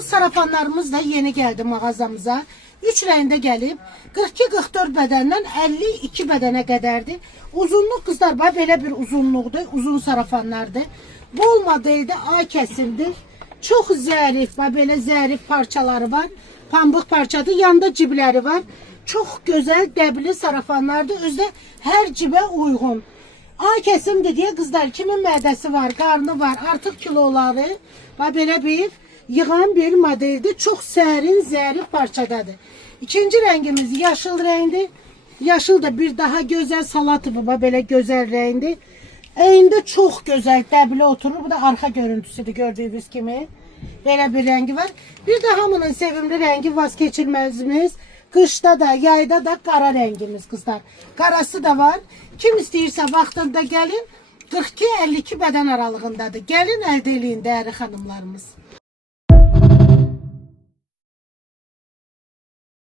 Bu sarafanlarımız da yeni geldi mağazamıza. 3 rəngdə gəlib. 42-44 bədəndən 52 bədənə qədərdir. Uzunluq kızlar bax belə bir uzunluqdur. Uzun sarafanlardır. Bol modeldə A kəsimdir. Çox zərif, bax belə zərif parçaları var. Pambıq parçadır. Yanında cibləri var. Çox gözəl dəbli sarafanlardır. Özdə hər cibə uyğun. A kəsimdir deyə qızlar kimin mədəsi var, qarnı var, artıq kiloları bax belə bir yığan bir modeldir. Çox sərin, zərif parçadadır. İkinci rəngimiz yaşıl rəngdir. Yaşıl da bir daha gözəl salat gibi belə gözəl rəngdir. Əyində çox gözəl dəbli oturur. Bu da arxa görüntüsüdür gördüyünüz kimi. Belə bir rəngi var. Bir de hamının sevimli rəngi vazgeçilmezimiz. Qışda da, yayda da qara rəngimiz kızlar. Qarası da var. Kim istəyirsə vaxtında gəlin. 42-52 bədən aralığındadır. Gəlin əldə eləyin dəyərli xanımlarımız.